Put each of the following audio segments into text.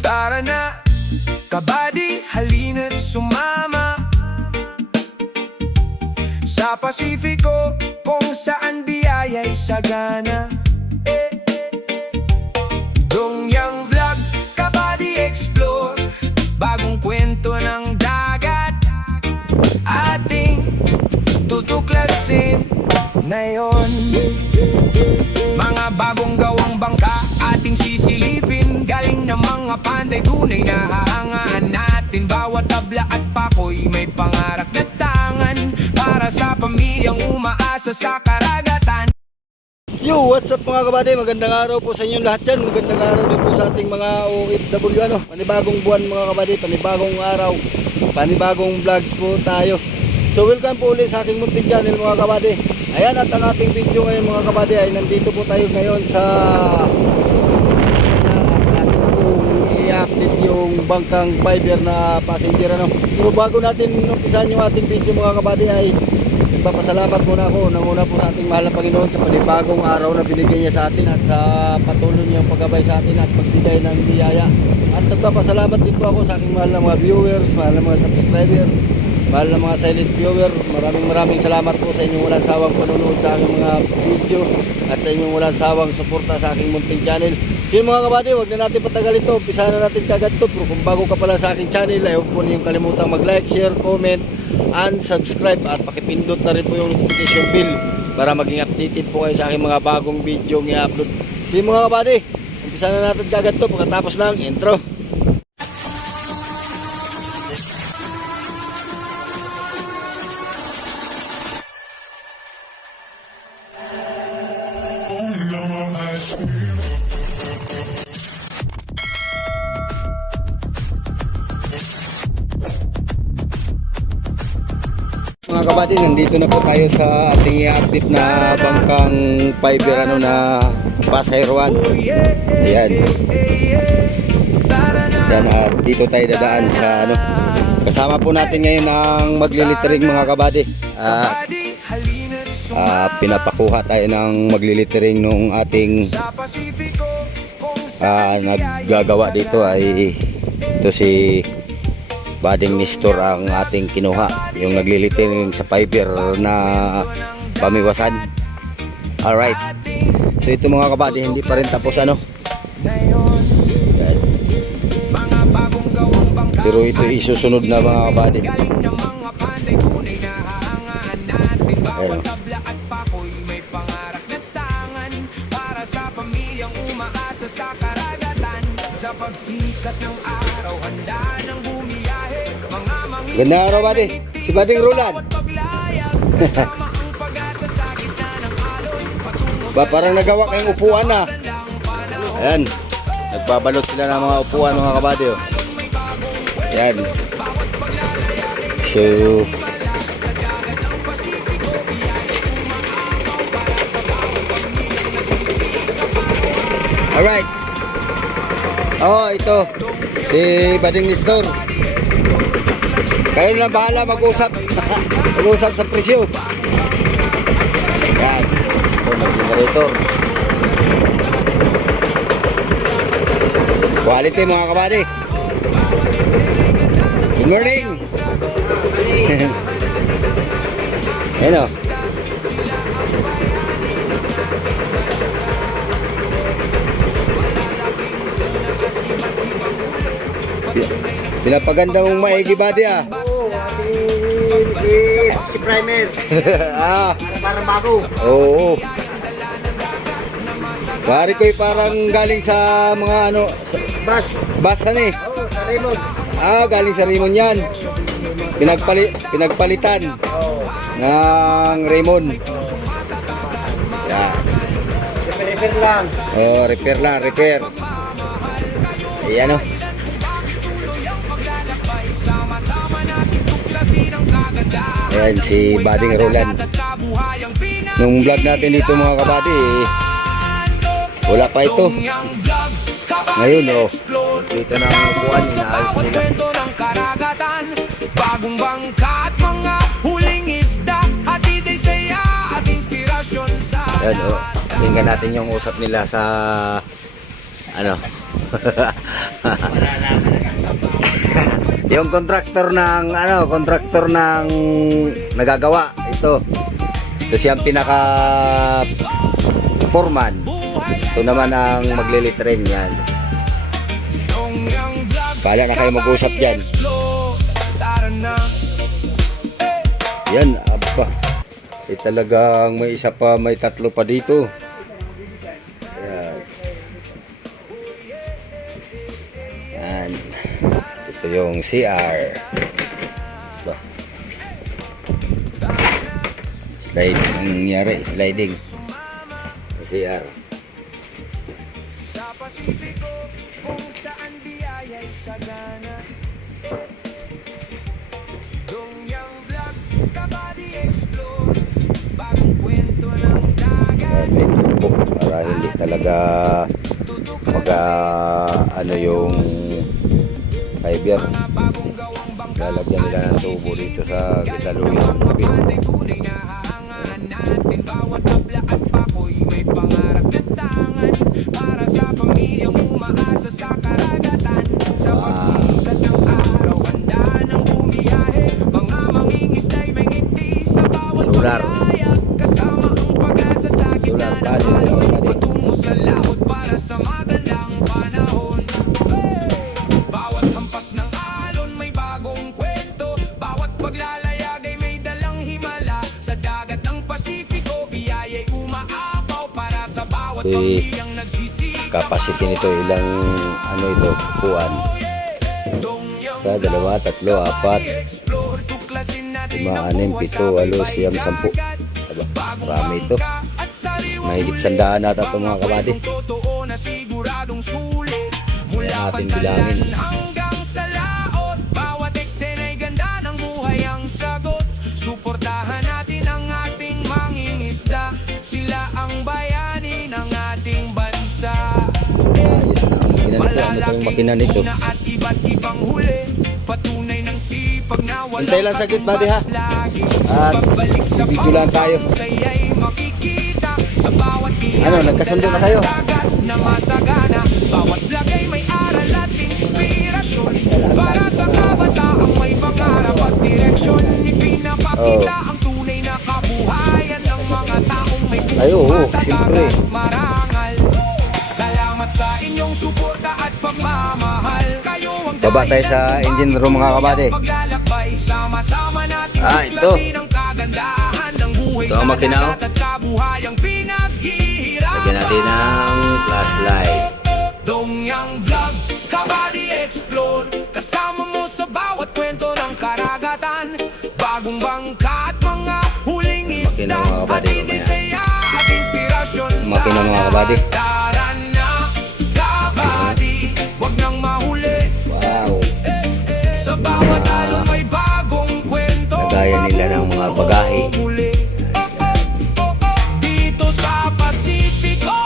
Tara na, kabady, halina't sumama sa Pasifiko, kung saan biyaya'y sagana. Dongyang Vlog, Kabady Explore, bagong kwento ng dagat ating tutuklasin ngayon. Mga bagong gawang bangka ating sisilipin, galing ng mga panday, tunay na hahangaan natin. Bawat tabla at pakoy may pangarap na tangan, para sa pamilyang umaasa sa karagatan. Yo, what's up mga kabady? Magandang araw po sa inyong lahat dyan. Magandang araw din po sa ating mga OFW. Panibagong buwan mga kabady, panibagong araw, panibagong vlogs po tayo. So welcome po ulit sa aking munting channel mga kabady. Ayan, at ang ating video ngayon mga kabady ay nandito po tayo ngayon sa ating pong i-update yung bangkang fiber na passenger. So bago natin umpisahan yung ating video mga kabady ay nagpapasalamat muna ako ng una po sa ating mahal na Panginoon sa panibagong araw na binigay niya sa atin at sa patuloy niyang paggabay sa atin at pagbigay ng biyaya. At nagpapasalamat din po ako sa aking mahal na mga viewers, mahal na mga subscriber, mahal na mga silent viewer. Maraming salamat po sa inyong walang sawang panonood sa aking mga video at sa inyong walang sawang suporta sa aking munting channel. So yung mga kabady, huwag na natin patagal ito, umpisahan na natin kagad ito. Pero kung bago ka pala sa aking channel ay huwag po niyong kalimutang mag-like, share, comment and subscribe, at pakipindot na rin po yung notification bell para maging updated po kayo sa aking mga bagong video ng i-upload. So yung mga kabady, umpisahan na natin kagad ito pagkatapos ng intro. Mga kabady, nandito na po tayo sa ating i-update na bangkang fiber na Pasay Roan. Ayan. Yan, at dito tayo dadaan sa kasama po natin ngayon ang maglilitering mga kabady. Pinapakuha tayo ng maglilitering nung ating naggagawa dito ay ito si Bading Nestor ang ating kinuha, yung naglilitering sa fiber na pamiwasan. Alright, so ito mga kabady, hindi pa rin tapos pero ito isusunod na mga kabady. Ayan, sa pagsikat ng araw, handa ng bumiyahe, mga mangingin. Ganda araw buddy, si Bading Roland. Ba, parang nagawa kayong upuan na. Ayan, nagbabalot sila ng mga upuan mga kabady. Ayan. So alright. Oh, ito si Bading Nestor. Kayo na bahala mag-usap. Mag-usap sa presyo. Yan. Ito, nag-generator. Quality mga kabady. Good morning. Ayan o. Pinapaganda mong maigi body Oo, si primer. Parang bago. Oo. Pare ko'y parang galing sa mga bus Oo, sa Raymond. galing sa Raymond yan. Pinagpalitan ng Raymond. Yan. Repair lang. Oh, repair. Ayan o. Ayan si Bading Roland. Nung vlog natin dito mga kabady, wala pa ito. Ngayon dito na ang upuan, inaayos nila. Bagong bangka at mga huling isda, hatid ay saya at inspirasyon sa ayan tingnan natin yung usap nila sa Yung kontraktor ng nagagawa ito. Ito siyang pinaka foreman. Ito naman ang maglilitrin yan. Kala na kayo mag-usap dyan. Yan, aba. Talagang may isa pa, may tatlo pa dito. Ayan. Yan. Ito yung CR. Ba. Sliding. CR. Sa Pasifiko, kung saan biyaya'y sagana. Dongyang Vlog, Kabady Explore, bagong kwento ng dagat. May tubo para hindi talaga ano yung fiber. Lalagyan nila ng tubo dito sa Gitaluyan. Tunay na hahangaan natin, bawat tabla at pakoy may pangarap na tangan para sa pamilyang umaasa sa karagatan. Sa pagsikat ng araw, handa ng bumiyahe, mga mangingisda'y may ngiti sa bawat Solar. paglayag, kasama ang pag-asa sa gitna Solar ng panel, alon, pwede. patungo sa laot para sa magandang panahon. Bawat hampas ng alon may bagong kwento, bawat paglalayag ay may dalang himala. Sa dagat ng Pasifiko, biyaya'y umaapaw para sa bawat pamilyang nagsisikap. Capacity nito ilang ano ito, upuan. Sa 2, 3, 4, 5, 6, 7, 8, 9, 10. Aba, marami ito. Mahigit 100 ata ito mga kabady. Kaya natin bilangin. Hanggang sa laot, bawat eksena'y ganda ng buhay ang sagot. Suportahan natin ang ating mangingisda, sila ang bayani ng ating bansa. Ayos na ang makina nito. Ano ito yung makina nito? At iba't ibang huli, patunay ng sipag na walang Hintay lang saglit, buddy, ha? lagi. At Pagbalik sa video lang tayo. pangkang saya'y makikita sa bawat biyayang Ano, nagkasundo na kayo? dagat na masagana. Bawat vlog ay may aral at inspirasyon para sa kabataang may pangarap at direksyon. Ipinapakita ang tunay na kabuhayan ng mga taong may Ay, oo, puso siyempre. matatagat marangal. Salamat sa inyong suporta at pagmamahal. Kayo ang Baba tayo sa engine room mga kabady. paglalakbay, sama-sama natin Ito. tuklasin ang kagandahan ng buhay Ito ang sa makina, oh. dagat at kabuhayang pinaghihirapan. Lagyan natin ng flashlight. Dongyang Vlog, Kabady Explore, kasama mo sa bawat kwento ng karagatan. Bagong bangka at mga huling Makina, isda, mga kabady, hatid mamaya. saya at inspirasyon Makina, sa mga kabady. lahat. Tara na, Kabady, wag nang mahuli. Wow. Sa bawat alon may bagong kwento. Lagayan nila ng mga bagahe. Muli. Dito sa Pasifiko,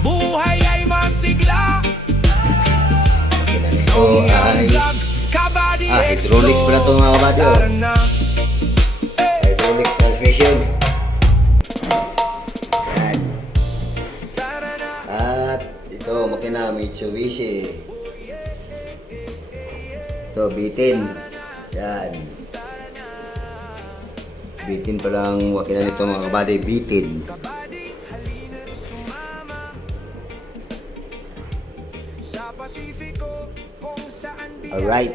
buhay ay masigla. Makina nito ay Kabady hydraulics pala ito mga kabady. Oh. Tara na. Hydraulic transmission. Yan. Tara na. At ito makina Mitsubishi. Ito bitin. Yan. Bitin pa lang makina nito mga kabady. Bitin. Sa Pasifiko, kung saan Alright.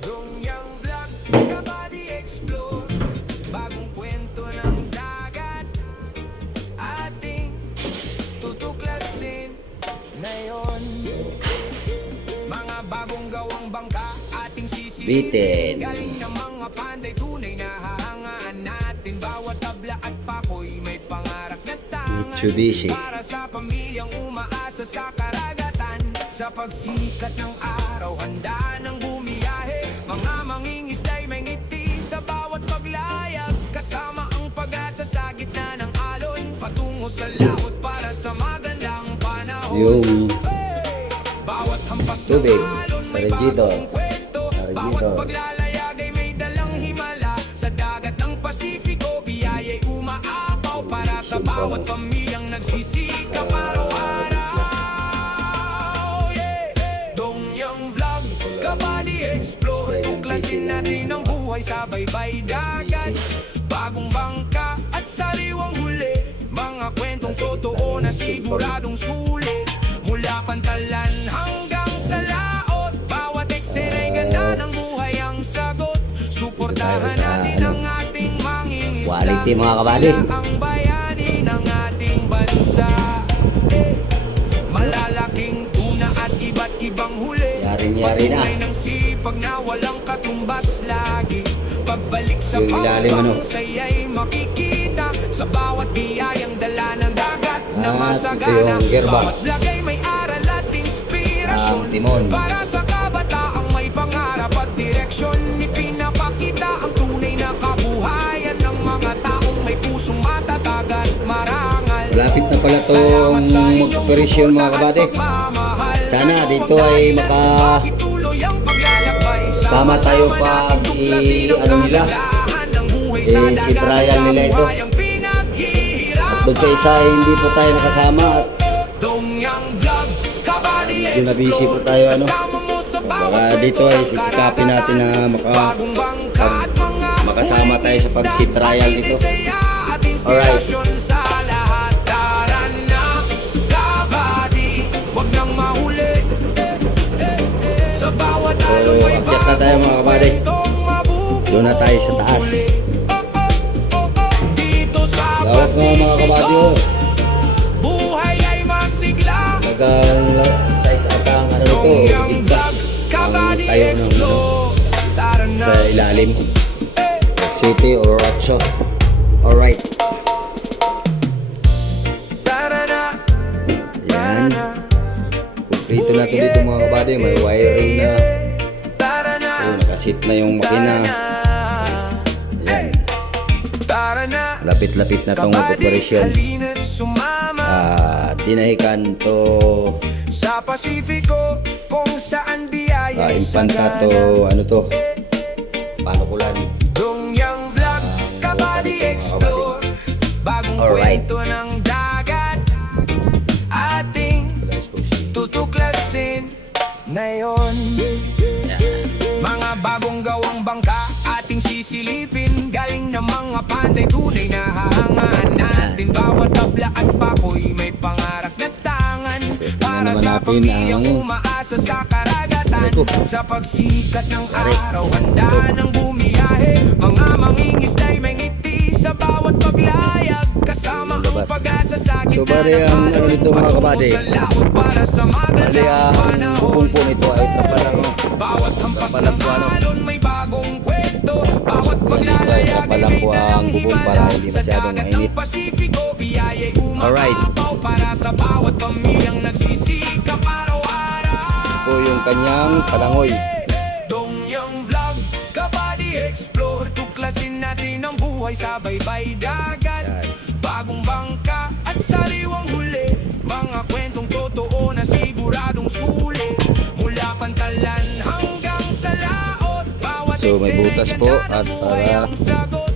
Dongyang Vlog, Kabady Explore, bagong kwento ng dagat, ating tutuklasin ngayon. Mga bagong gawang bangka, ating Bitin. sisilipin. Galing ng mga panday, tunay na hahangaan natin. Bawat tabla at pakoy may pangarap na tangan. Mitsubishi. Para sa pamilyang umaasa sa karagatan. Sa pagsikat ng araw, handa ng bumiyahe. Mga mangingisda'y may ngiti sa bawat paglayag. Kasama ang pag-asa sa gitna ng alon, patungo sa laot para sa magandang panahon. Yung Bawat hampas ng tubig alon sa may Regito. bagong kwento. Sa Regito. Bawat paglalayag ay may dalang himala. Sa dagat ng Pasifiko, biyaya'y umaapaw para sa bawat pamilyang nagsisikap araw-araw. buhay sa baybay dagat. Bagong bangka at sariwang huli, mga kwentong totoo na siguradong sulit. Mula Pantalan hanggang sa laot, bawat eksena'y ganda ng buhay ang sagot. Suportahan natin ang ating mangingisda, quality, mga kabady. sila ang bayani ng ating bansa. Malalaking tuna at iba't ibang huli, Yari-yari na. patunay ng sipag na walang katumbas lagi. Pagbalik sa Yung ilalim, ano? pawang saya'y makikita sa bawat biyayang dala ng dagat na At ito masagana. yung gerba. Bawat lagay may aral at inspirasyon, Ang timon. para sa kabataang may pangarap at direksyon. Ipinapakita ang tunay na kabuhayan ng mga taong may pusong matatag at marangal. Malapit na pala tong mag-operasyon, mga kabady. Sana dito ay sama tayo pag ano nila, si trial nila ito. At doon sa isa ay hindi po tayo nakasama at medyo na-busy po tayo, ano. Baka dito ay sisikapin natin na makasama tayo sa pag-sea trial dito. Alright. So, akyat na tayo, mga kabady. Doon na tayo sa taas. Lawak nga, mga kabady, oh. Buhay ay masigla. Talagang size at ang ano nito, bigkas. Ang tayo ng ano, sa ilalim. City or Ratso. Alright. Yan. Kuprito na to dito, mga kabady. May wiring na. So, nakasit na yung makina. Ayan. Lapit-lapit na tong operasyon. Tinahikan to Sa Pasifiko kung saan biyaya impanta to, ano to, panukulan. Dongyang Vlog, Kabady Explore, bagong Alright. kwento ng dagat, ating tutuklasin ngayon. Mga bagong gawang bangka, ating sisilipin, galing ng mga panday, tunay na hahangaan natin. Bawat tabla at pakoy may pangarap na tangan, para naman sa natin pamilyang ang- umaasa sa karagatan. Ito. Sa pagsikat ng araw, handa ng bumiyahe, mga mangingisda'y may ngiti sa bawat paglayag, kasama ang Labas. pag-asa sa So, gitna bali, ng ang alon, ano nito, mga kabady, patungo sa laot para sa bali magandang ang panahon. bubong nito ay trapalang, Bawat hampas trapalang ng po, ano. alon may bagong kwento, bawat Dito ay paglalayag trapalang po ang bubong para hindi masyadong mainit. Pasifiko, biyaya'y Alright. umakapaw para sa bawat pamilyang nagsisikap araw-araw. ito yung kanyang palangoy. Dongyang Vlog, Kabady Explore, tuklasin natin ang buhay sa baybay dagat. Yan. Bagong bangka at sariwang huli, mga kwentong totoo na siguradong sulit. Mula Pantalan hanggang sa laot, bawat So, may butas po at para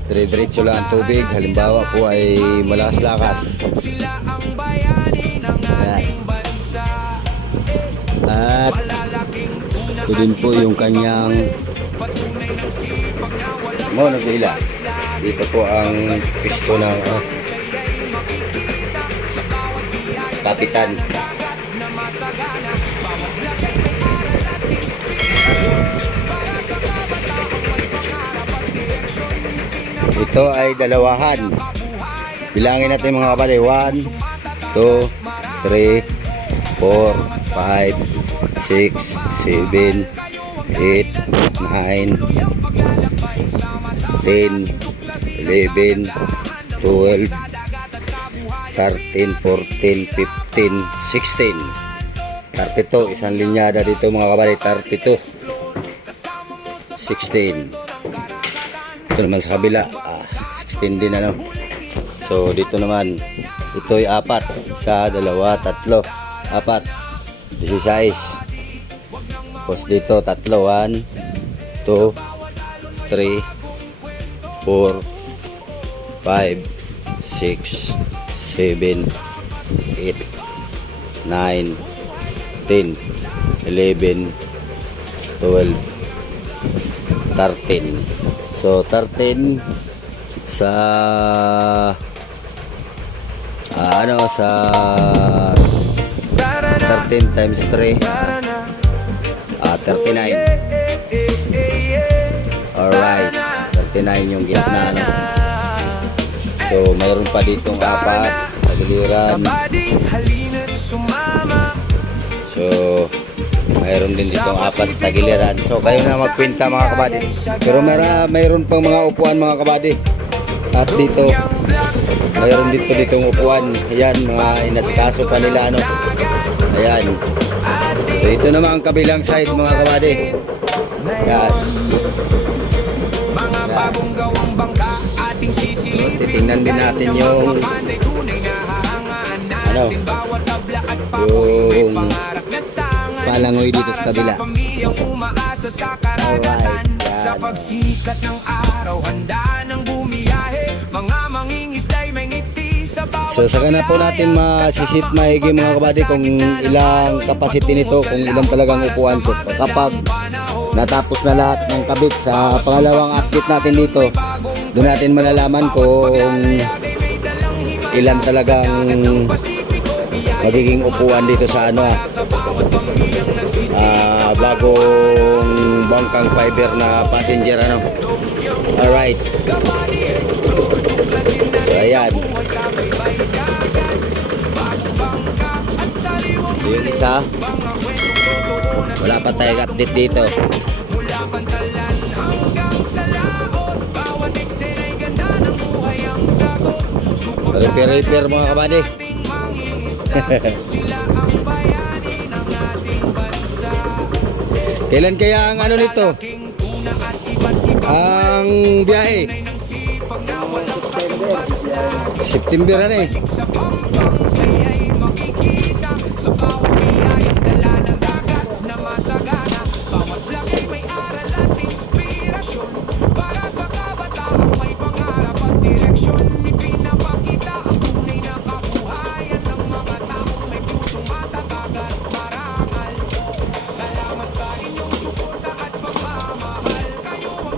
dire-diretso lang ang tubig. Halimbawa po ay malakas-lakas. sila ang bayani ng ating bansa. At Malalaking tuna ito din po yung kanyang patunay ng sipag na walang mo nagila. Dito po ang pisto ng kapitan. dagat na masagana. Bawat lagay may aral at inspirasyon, para sa kabataang may pangarap at direksyon. Ito ay dalawahan. Bilangin natin, mga kabady. 1, 2, 3, 4, 5, 6, 7, 8, 9, 10, 11, 12, 13, 14, 15, 16, 32. Isang linyada dito, mga kabady. 32, 16. Ito naman sa kabila, 16 din, ano. So dito naman, ito ay 4, 1, 2, 3, 4, 16. Tapos dito 3, 1, 2, 3, 4, 5, 6, 7, 8, 9, 10, 11, 12, 13, So 13 sa sa 13 times 3 39. Alright, 39 yung gitna, ano. So mayroon pa ditong apat sa giliran. So mayroon din ditong apat sa giliran. So kayo na magkwenta mga kabady. Pero mayroon pang mga upuan mga kabady. At dito mayroon ditong upuan. Ayan, mga inasikaso pa nila, ano. Ayan. So ito naman ang kabilang side mga kabady. Ayan. Mga bagong gawang bangka ating sisilipin. Titingnan din natin yung yung palangoy dito sa kabila. Alright, sa pagsikat ng araw, handa ng bumiyahe. Mga mangingisda'y may ngiti sa bawat. So saka na po natin masisit maigi mga kabady kung ilang capacity nito, kung ilang talagang upuan ko. Kapag natapos na lahat ng kabit sa pangalawang update natin dito, doon natin malalaman kung ilan talagang magiging upuan dito sa bagong bangkang fiber na passenger, ano. Alright. So ayan. Yung isa, wala pa tayong update dito. Repair mga kabady. Kailan kaya ang nito? Ang biyahe? September na eh.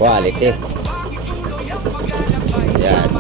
Quality. Yan.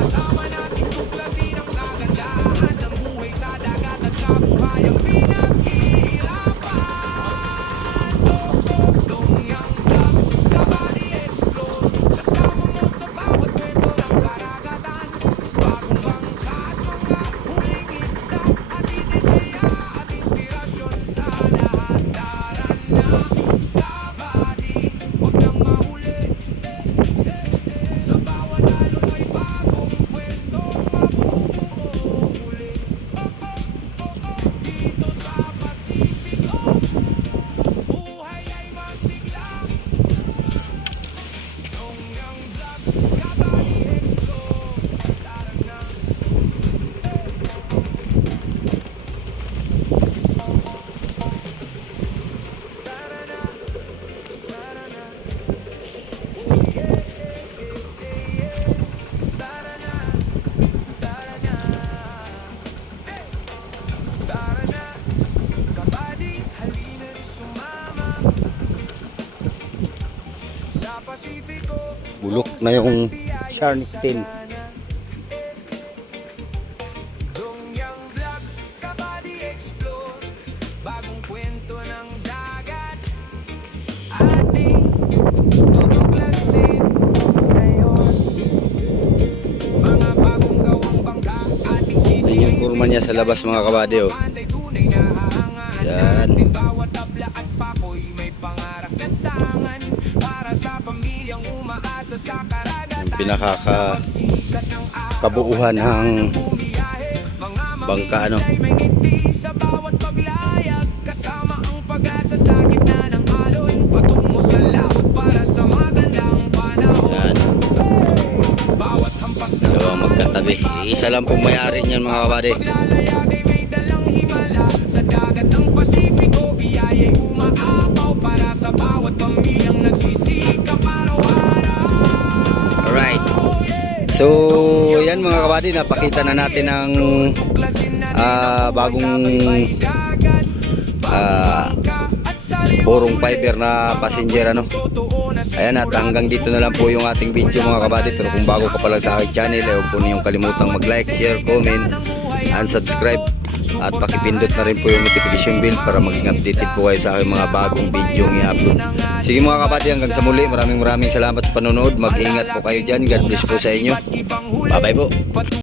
Bulok na yung Shark 10. Bagong kwento ng dagat ating tutuklasin ngayon. Mga bagong gawang bangka ating Yan yung sisilipin. kurma niya sa labas mga kabady, oh. Tunay na hahangaan Yan. natin. Bawat tabla at pakoy may pangarap na tangan para sa pamilyang umaasa sa karagatan. Yung kabuuhan ng bangka, ano. May ngiti sa bawat paglayag, kasama ang pag-asa sa gitna ng alon, patungo sa laot para sa magandang panahon. Yan. Bawat hampas na Dalawang magkatabi. Isa lang pong may-ari niyan mga kabady. paglalayag ay may dalang himala sa dagat ng Pasifiko. Biyaya'y umaapaw para sa bawat pamilyang nagsisikap araw-araw. Alright. So, yan mga kabady, napakita na natin ang bagong purong fiber na passenger ano. Ayan, at hanggang dito na lang po yung ating video mga kabady. Pero kung bago ka pa lang sa aking channel, huwag po niyong kalimutang mag-like, share, comment, and subscribe. At pakipindot na rin po yung notification bell para maging updated po kayo sa aking mga bagong video ng i-upload. Sige mga kabady, hanggang sa muli, maraming salamat sa panonood. Mag-ingat po kayo dyan. God bless po sa inyo. Bye bye po.